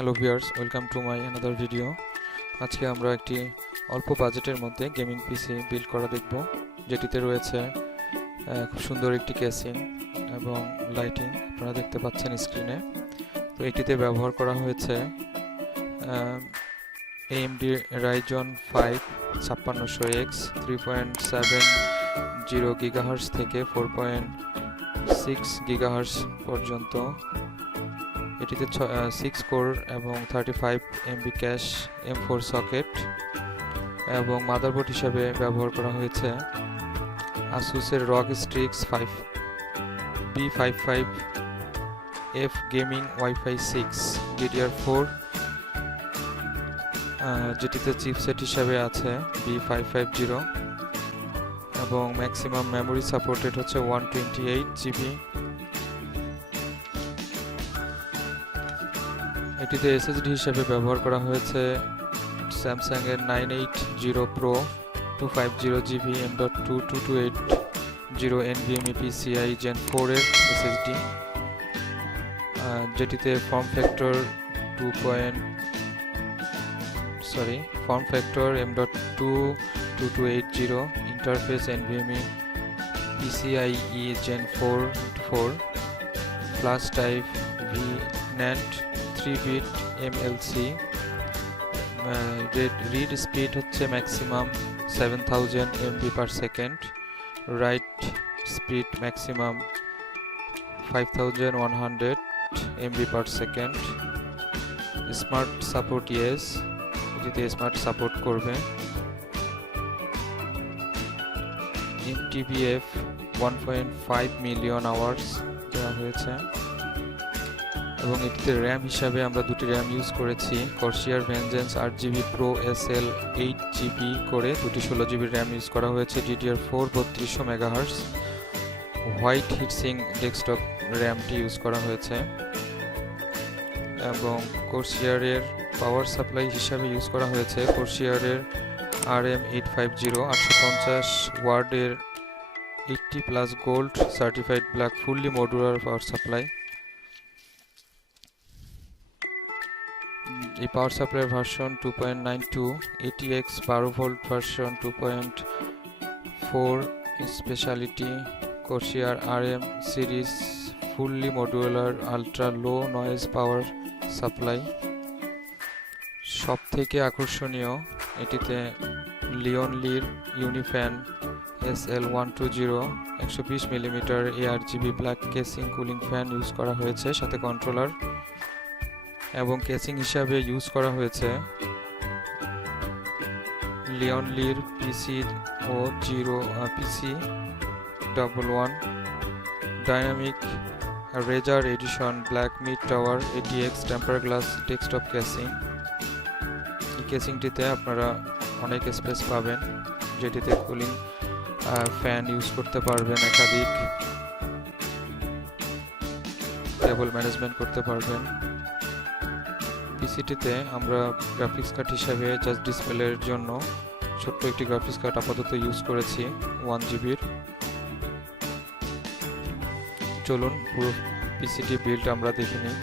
Hello viewers, welcome to my another video. আজকে আমরা একটি অল্প বাজেটের মধ্যে গেমিং পিসি বিল্ড করা দেখব, যেটিতে রয়েছে খুব সুন্দর একটি কেসিং এবং লাইটিং আপনারা দেখতে পাচ্ছেন স্ক্রিনে। তো এটিতে ব্যবহার করা হয়েছে AMD Ryzen 5 5600X 3.70 GHz থেকে 4.6 GHz পর্যন্ত। এটিতে 6 কোর এবং 35 MB ক্যাশ M4 সকেট এবং মাদারবোর্ড হিসাবে ব্যবহার করা হয়েছে ASUS ROG STRIX B550-F gaming WiFi 6 DDR4, যেটিতে চিপসেট হিসাবে আছে B550 এবং ম্যাক্সিমাম মেমোরি সাপোর্টেড হচ্ছে 128 GB। এটিতে SSD হিসেবে ব্যবহার করা হয়েছে স্যামসাং এর 980 Pro 250 GB M.2 2280 NVMe PCIe Gen 4 এর SSD, যেটিতে form factor M.2 2280 interface NVMe PCIe Gen 4 flash type VNAND 3-bit MLC, read speed হচ্ছে maximum 7000 MB per second, write speed maximum 5100 MB per second, smart support yes, এটিতে smart support করবে, MTBF 1.5 million hours দেওয়া হয়েছে এবং এটিতে RAM হিসাবে আমরা দুটি র্যাম ইউজ করেছি। Corsair Vengeance 8GB Pro SL 8GB করে দুটি 16GB র্যাম ইউজ করা হয়েছে। DDR4 3200 MHz white heatsink desktop র্যামটি ইউজ করা হয়েছে এবং Corsair এর পাওয়ার সাপ্লাই হিসাবে ইউজ করা হয়েছে Corsair এর RM850 850 ওয়াটের 80+ gold certified black fully modular power supply. এই পাওয়ার সাপ্লাইয়ের version 2.92, ATX 12 volt version 2.4 speciality Corsair RM series fully modular ultra low noise power supply. সব থেকে আকর্ষণীয়, এটিতে Lian Li UniFan SL120 120 mm ARGB black casing cooling fan use করা হয়েছে, সাথে controller এবং কেসিং হিসাবে ইউজ করা হয়েছে Lian Li PC11 dynamic razor edition black mid tower ATX temper glass desktop casing. এই কেসিংটিতে আপনারা অনেক স্পেস পাবেন, যেটিতে কুলিং ফ্যান ইউজ করতে পারবেন, একাধিক কেবল ম্যানেজমেন্ট করতে পারবেন। পিসিটিতে আমরা গ্রাফিক্স কার্ড হিসাবে জাস্ট ডিসপ্লের জন্য ছোট্ট একটি গ্রাফিক্স কার্ড আপাতত ইউজ করেছি 1GB। চলুন পুরো পিসিটি বিল্ড আমরা দেখে নিই।